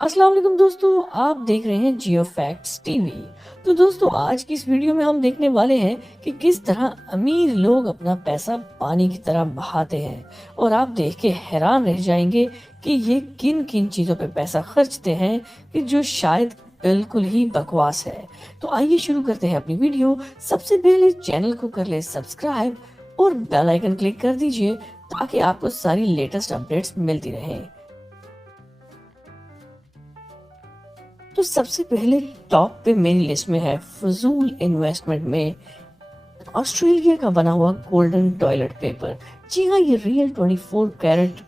अस्सलाम वालेकुम दोस्तों, आप देख रहे हैं जियो फैक्ट्स टीवी। तो दोस्तों, आज की इस वीडियो में हम देखने वाले हैं कि किस तरह अमीर लोग अपना पैसा पानी की तरह बहाते हैं। और आप देख के हैरान रह जाएंगे कि ये किन किन चीज़ों पे पैसा खर्चते हैं कि जो शायद बिल्कुल ही बकवास है। तो आइए शुरू करते हैं अपनी वीडियो। सबसे पहले चैनल को कर ले सब्सक्राइब और बेल आइकन क्लिक कर दीजिए ताकि आपको सारी लेटेस्ट अपडेट्स मिलती रहें। तो सबसे पहले टॉप पे मेरी लिस्ट में है फजूल इन्वेस्टमेंट में ऑस्ट्रेलिया का बना हुआ गोल्डन टॉयलेट पेपर। जी हाँ, ये रियल 24 कैरेट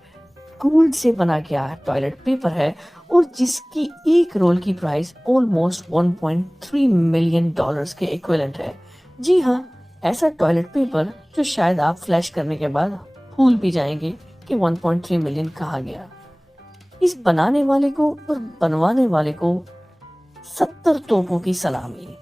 गोल्ड से बना गया टॉयलेट पेपर है और जिसकी एक रोल की प्राइस ऑलमोस्ट 1.3 मिलियन डॉलर्स के इक्विवेलेंट है। जी हाँ, ऐसा टॉयलेट पेपर जो शायद आप फ्लैश करने के बाद भूल भी जाएंगे कि 1.3 मिलियन कहाँ गया। इस बनाने वाले को और बनवाने वाले को 70 तोपों की सलामी।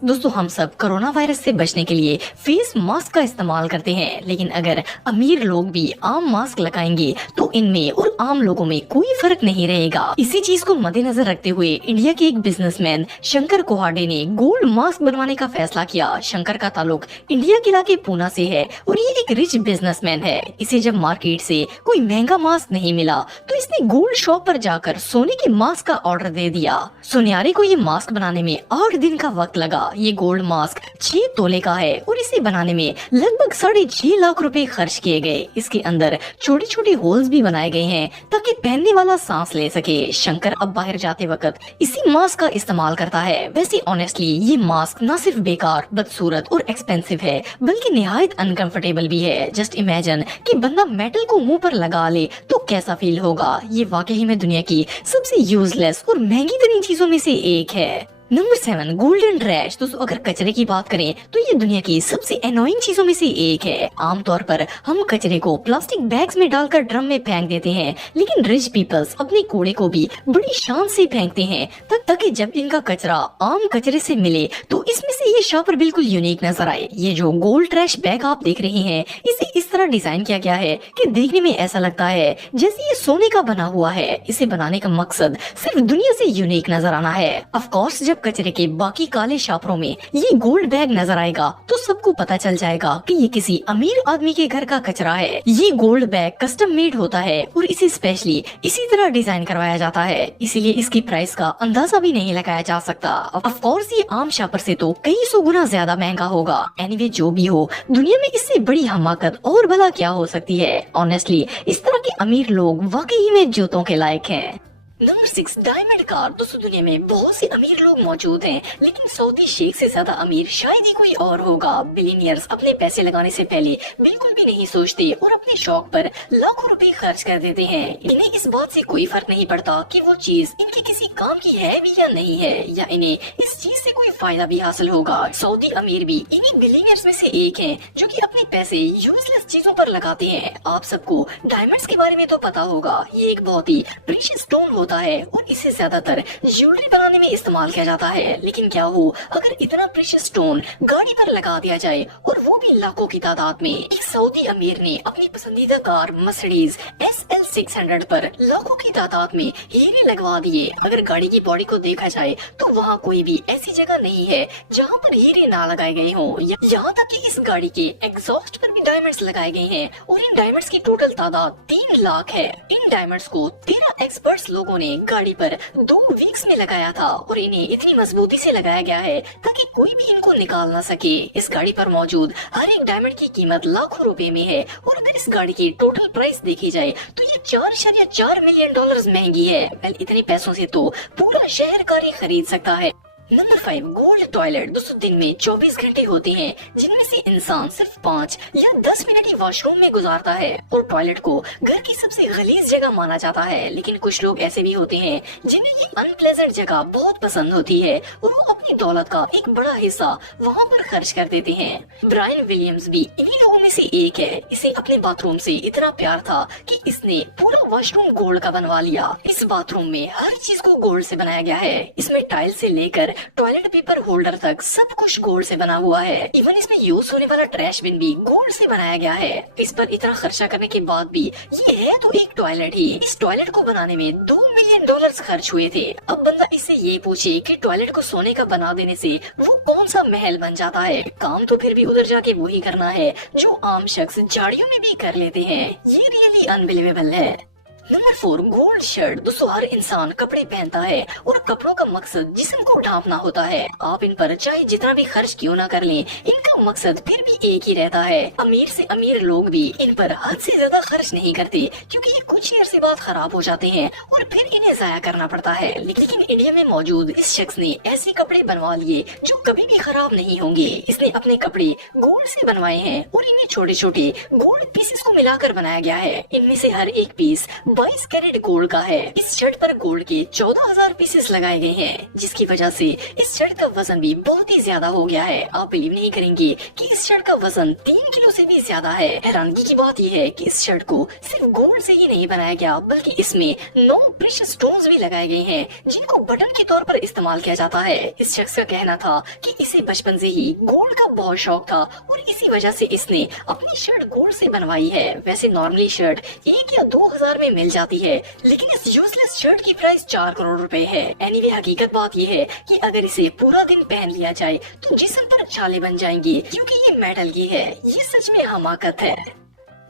दोस्तों, हम सब कोरोना वायरस से बचने के लिए फेस मास्क का इस्तेमाल करते हैं, लेकिन अगर अमीर लोग भी आम मास्क लगाएंगे तो इनमें और आम लोगों में कोई फर्क नहीं रहेगा। इसी चीज को मद्देनजर रखते हुए इंडिया के एक बिजनेसमैन शंकर कोहाडे ने गोल्ड मास्क बनवाने का फैसला किया। शंकर का ताल्लुक इंडिया के इलाके पूना से है और ये एक रिच बिजनेसमैन है। इसे जब मार्केट से कोई महंगा मास्क नहीं मिला तो इसने गोल्ड शॉप पर जाकर सोने के मास्क का ऑर्डर दे दिया। सुनियारे को ये मास्क बनाने में 8 दिन का वक्त लगा। ये गोल्ड मास्क 6 तोले का है और इसे बनाने में लगभग 6.5 लाख रुपए खर्च किए गए। इसके अंदर छोटे छोटे होल्स भी बनाए गए हैं ताकि पहनने वाला सांस ले सके। शंकर अब बाहर जाते वक्त इसी मास्क का इस्तेमाल करता है। वैसे ऑनेस्टली ये मास्क न सिर्फ बेकार, बदसूरत और एक्सपेंसिव है बल्कि निहायत अनकंफर्टेबल भी है। जस्ट इमेजिन कि बंदा मेटल को मुंह पर लगा ले तो कैसा फील होगा। ये वाकई में दुनिया की सबसे यूजलेस और महंगी तरीन चीजों में से एक है। Number 7, golden trash. दोस्तों, अगर कचरे की बात करें तो ये दुनिया की सबसे एनोइंग चीजों में से एक है। आमतौर पर हम कचरे को प्लास्टिक बैग्स में डालकर ड्रम में फेंक देते हैं, लेकिन रिच पीपल्स अपने कूड़े को भी बड़ी शान से फेंकते हैं ताकि जब इनका कचरा आम कचरे से मिले तो इसमें से ये शॉपर बिल्कुल यूनिक नजर आए। ये जो गोल्ड ट्रैश बैग आप देख रहे हैं, इसे इस तरह डिजाइन किया गया है कि देखने में ऐसा लगता है जैसे ये सोने का बना हुआ है। इसे बनाने का मकसद सिर्फ दुनिया से यूनिक नजर आना है। ऑफ कोर्स, जब कचरे के बाकी काले शॉपरों में ये गोल्ड बैग नजर आएगा तो सबको पता चल जाएगा कि ये किसी अमीर आदमी के घर का कचरा है। ये गोल्ड बैग कस्टम मेड होता है और इसे स्पेशली इसी तरह डिजाइन करवाया जाता है, इसीलिए इसकी प्राइस का अंदाजा भी नहीं लगाया जा सकता। ऑफ कोर्स, ये आम शॉपर से तो कई सौ गुना ज्यादा महंगा होगा। एनीवे, जो भी हो, दुनिया में इससे बड़ी हमाकत और भला क्या हो सकती है। ऑनेस्टली इस तरह के अमीर लोग वाकई में जूतों के लायक हैं। Number 6, diamond car. दोस्तों, दुनिया में बहुत से अमीर लोग मौजूद हैं, लेकिन सऊदी शेख से ज्यादा अमीर शायद ही कोई और होगा। बिलियनियर्स अपने पैसे लगाने से पहले बिल्कुल भी नहीं सोचते और अपने शौक पर लाखों रुपए खर्च कर देते हैं। इन्हें इस बात से कोई फर्क नहीं पड़ता कि वो चीज इनके किसी काम की है भी या नहीं है, या इन्हें इस चीज से कोई फायदा भी हासिल होगा। सऊदी अमीर भी इन्हीं बिलियनियर्स में से एक हैं जो कि अपने पैसे यूजलेस चीजों पर लगाते हैं। आप सबको डायमंड्स के बारे में तो पता होगा। ये एक बहुत ही प्रीशियस स्टोन होता है और इसे ज्यादातर ज्वेलरी बनाने में इस्तेमाल किया जाता है। लेकिन क्या हो अगर इतना प्रीशियस स्टोन गाड़ी पर लगा दिया जाए, और वो भी लाखों की तादाद में। एक सऊदी अमीर ने अपनी पसंदीदा कार मर्सिडीज SL 600 पर लाखों की तादाद में हीरे लगवा दिए। अगर गाड़ी की बॉडी को देखा जाए तो वहाँ कोई भी ऐसी जगह नहीं है जहाँ पर हीरे ना लगाए गए हों। यहाँ तक कि इस गाड़ी के एग्जॉस्ट पर भी डायमंड्स लगाए गए हैं और इन डायमंड्स की टोटल तादाद 3 लाख है। इन डायमंड्स को 13 एक्सपर्ट्स लोगों ने गाड़ी पर 2 वीक्स में लगाया था और इन्हें इतनी मजबूती से लगाया गया है ताकि कोई भी इनको निकाल ना सके। इस गाड़ी पर मौजूद हर एक डायमंड की कीमत लाखों रुपए में है और अगर इस गाड़ी की टोटल प्राइस देखी जाए तो ये 4.4 मिलियन डॉलर्स महंगी है। वेल, इतने पैसों से तो पूरा शहर कार खरीद सकता है। Number 5, gold toilet. दोस्तों, दिन में 24 घंटे होते हैं जिनमें से इंसान सिर्फ 5 या 10 मिनट ही वॉशरूम में गुजारता है और टॉयलेट को घर की सबसे गलीज जगह माना जाता है। लेकिन कुछ लोग ऐसे भी होते हैं जिन्हें ये अनप्लेजेंट जगह बहुत पसंद होती है और वो अपनी दौलत का एक बड़ा हिस्सा वहाँ पर खर्च कर देते हैं। ब्रायन विलियम्स भी इन्हीं लोगों में से एक है। इसे अपने बाथरूम से इतना प्यार था कि इसने पूरा वॉशरूम गोल्ड का बनवा लिया। इस बाथरूम में हर चीज को गोल्ड से बनाया गया है। इसमें टाइल से लेकर टॉयलेट पेपर होल्डर तक सब कुछ गोल्ड से बना हुआ है। इवन इसमें यूज होने वाला ट्रैश बिन भी गोल्ड से बनाया गया है। इस पर इतना खर्चा करने के बाद भी ये है तो एक टॉयलेट ही। इस टॉयलेट को बनाने में $2 मिलियन खर्च हुए थे। अब बंदा इससे ये पूछे कि टॉयलेट को सोने का बना देने से वो कौन सा महल बन जाता है। काम तो फिर भी उधर जाके वही करना है जो आम शख्स झाड़ियों में भी कर लेते हैं। ये रियली अनबिलीवेबल है। Number 4, gold shirt. दोस्तों हर इंसान कपड़े पहनता है और कपड़ों का मकसद जिस्म को ढांपना होता है। आप इन पर चाहे जितना भी खर्च क्यों ना कर लें, इनका मकसद फिर भी एक ही रहता है। अमीर से अमीर लोग भी इन पर हद से ज्यादा खर्च नहीं करते क्योंकि ये कुछ ही अरसे बाद खराब हो जाते हैं और फिर इन्हें जाया करना पड़ता है। लेकिन इंडिया में मौजूद इस शख्स ने ऐसे कपड़े बनवा लिए जो कभी भी खराब नहीं होंगे। इसने अपने कपड़े गोल्ड से बनवाए हैं और इन्हें छोटे छोटे गोल्ड पीसेस को मिलाकर बनाया गया है। इनमें से हर एक पीस 22 कैरेट गोल्ड का है। इस शर्ट पर गोल्ड के 14,000 पीसेस लगाए गए हैं, जिसकी वजह से इस शर्ट का वजन भी बहुत ही ज्यादा हो गया है। आप बिलीव नहीं करेंगे कि इस शर्ट का वजन 3 किलो से भी ज्यादा है। हैरानगी की बात यह है कि इस शर्ट को सिर्फ गोल्ड से ही नहीं बनाया गया, बल्कि इसमें 9 प्रेशियस स्टोन्स भी लगाए गए हैं जिनको बटन के तौर पर इस्तेमाल किया जाता है। इस शख्स का कहना था कि इसे बचपन से ही गोल्ड का बहुत शौक था और इसी वजह से इसने अपनी शर्ट गोल्ड से बनवाई है। वैसे नॉर्मली शर्ट 1 या 2,000 में मिल जाती है, लेकिन इस यूजलेस शर्ट की प्राइस 4 करोड़ रुपए है। एनीवे हकीकत बात यह है कि अगर इसे पूरा दिन पहन लिया जाए तो जिस्म पर छाले बन जाएंगी क्योंकि ये मेटल की है। ये सच में हमाकत है।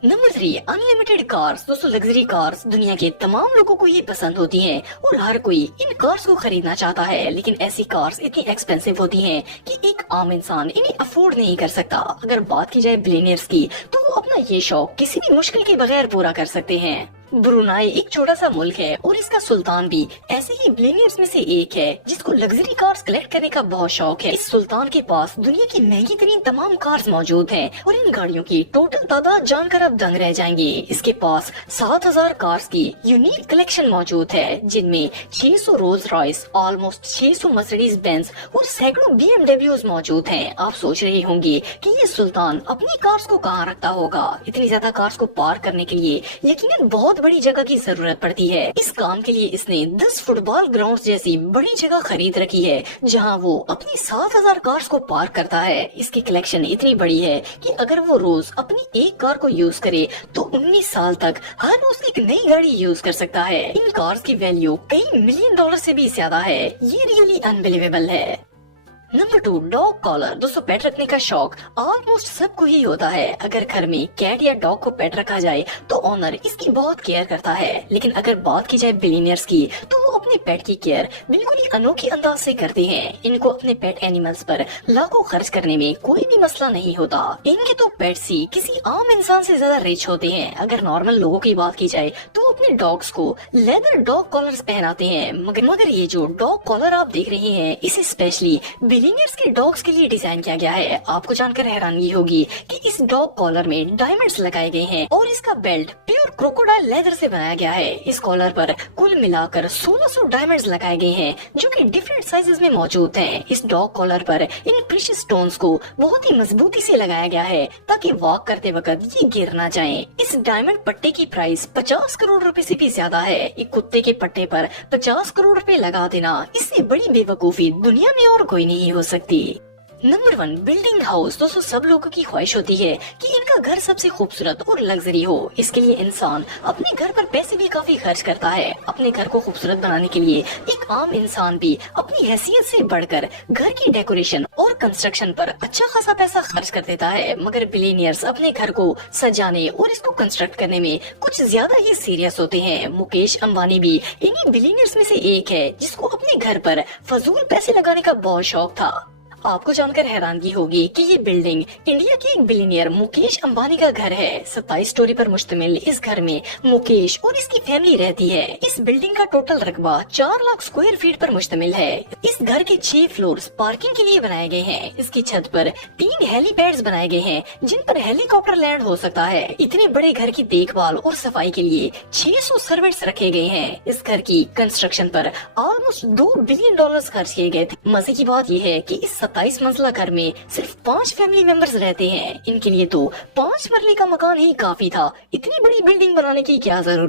Number 3, unlimited cars. दोस्तों लग्जरी कार्स दुनिया के तमाम लोगों को ये पसंद होती हैं और हर कोई इन कार्स को खरीदना चाहता है, लेकिन ऐसी कार्स इतनी एक्सपेंसिव होती हैं कि एक आम इंसान इन्हें अफोर्ड नहीं कर सकता। अगर बात की जाए बिलियनियर्स की तो वो अपना ये शौक किसी भी मुश्किल के बगैर पूरा कर सकते हैं। ब्रुनाई एक छोटा सा मुल्क है और इसका सुल्तान भी ऐसे ही बिलियनियर्स में से एक है जिसको लग्जरी कार्स कलेक्ट करने का बहुत शौक है। इस सुल्तान के पास दुनिया की महंगी तरीन तमाम कार्स मौजूद हैं और इन गाड़ियों की टोटल तादाद जानकर आप दंग रह जाएंगे। इसके पास 7,000 कार्स की यूनिक कलेक्शन मौजूद है, जिनमें 600 Rolls Royce, almost 600 Mercedes Benz और सैकड़ों BMWs मौजूद हैं। आप सोच रहे होंगे कि ये सुल्तान अपनी कार्स को कहाँ रखता होगा। इतनी ज्यादा कार्स को पार्क करने के लिए यकीनन बहुत बड़ी जगह की जरूरत पड़ती है। इस काम के लिए इसने 10 फुटबॉल ग्राउंड जैसी बड़ी जगह खरीद रखी है जहां वो अपनी 7,000 कार्स को पार्क करता है। इसकी कलेक्शन इतनी बड़ी है कि अगर वो रोज अपनी एक कार को यूज करे तो 19 साल तक हर रोज एक नई गाड़ी यूज कर सकता है। इन कार्स की वैल्यू कई मिलियन डॉलर से भी ज्यादा है। ये रियली अनबिलीवेबल है। Number 2, dog collar. दोस्तों पेट रखने का शौक ऑलमोस्ट सबको ही होता है। अगर घर में कैट या डॉग को पेट रखा जाए तो ओनर इसकी बहुत केयर करता है, लेकिन अगर बात की जाए बिलियनियर्स की तो वो अपने पेट की केयर बिल्कुल ही अनोखे अंदाज से करते हैं। इनको अपने पेट एनिमल्स पर लाखों खर्च करने में कोई भी मसला नहीं होता। इनके तो पेट्स ही किसी आम इंसान से ज्यादा रिच होते हैं। अगर नॉर्मल लोगों की बात की जाए तो अपने डॉग्स को लेदर डॉग कॉलर्स पहनाते हैं, मगर ये जो डॉग कॉलर आप देख रहे हैं इसे स्पेशली बिलियनियर्स के डॉग्स के लिए डिजाइन किया गया है। आपको जानकर हैरानगी होगी कि इस डॉग कॉलर में डायमंड्स लगाए गए हैं और इसका बेल्ट प्योर क्रोकोडाइल लेदर से बनाया गया है। इस कॉलर पर कुल मिलाकर 1600 डायमंड्स लगाए गए हैं जो कि डिफरेंट साइजेस में मौजूद हैं। इस डॉग कॉलर पर इन प्रीशियस स्टोन्स को बहुत ही मजबूती से लगाया गया है ताकि वॉक करते वक्त ये गिर ना जाए। इस डायमंड पट्टे की प्राइस 50 करोड़ रुपए से भी ज्यादा है। एक कुत्ते के पट्टे पर 50 करोड़ रुपए लगा देना, इससे बड़ी बेवकूफी दुनिया में और कोई नहीं हो सकती। Number 1, building house. दोस्तों सब लोगों की ख्वाहिश होती है कि इनका घर सबसे खूबसूरत और लग्जरी हो। इसके लिए इंसान अपने घर पर पैसे भी काफी खर्च करता है। अपने घर को खूबसूरत बनाने के लिए एक आम इंसान भी अपनी हैसियत से बढ़कर घर की डेकोरेशन और कंस्ट्रक्शन पर अच्छा खासा पैसा खर्च कर देता है, मगर बिलियनियर्स अपने घर को सजाने और इसको कंस्ट्रक्ट करने में कुछ ज्यादा ही सीरियस होते हैं। मुकेश अंबानी भी इन्हीं बिलियनियर्स में से एक है जिसको अपने घर पर फजूल पैसे लगाने का बहुत शौक था। आपको जानकर हैरानगी होगी कि ये बिल्डिंग इंडिया के एक बिलियनियर मुकेश अंबानी का घर है। 27 स्टोरी पर मुश्तमिल इस घर में मुकेश और इसकी फैमिली रहती है। इस बिल्डिंग का टोटल रकबा 4 लाख स्क्वायर फीट पर मुश्तमिल है। इस घर के 6 फ्लोर्स पार्किंग के लिए बनाए गए हैं। इसकी छत पर 3 हेलीपैड्स बनाए गए हैं जिन पर हेलीकॉप्टर लैंड हो सकता है। इतने बड़े घर की देखभाल और सफाई के लिए 600 सर्वेंट्स रखे गए हैं। इस घर की कंस्ट्रक्शन पर ऑलमोस्ट $2 बिलियन खर्च किए गए थे। मजे की बात यह है कि इस 27 मंजिला घर में सिर्फ 5 फैमिली मेंबर्स रहते हैं। इनके लिए तो 5 मरले का मकान ही काफी था। इतनी बड़ी बिल्डिंग बनाने की क्या जरूरत।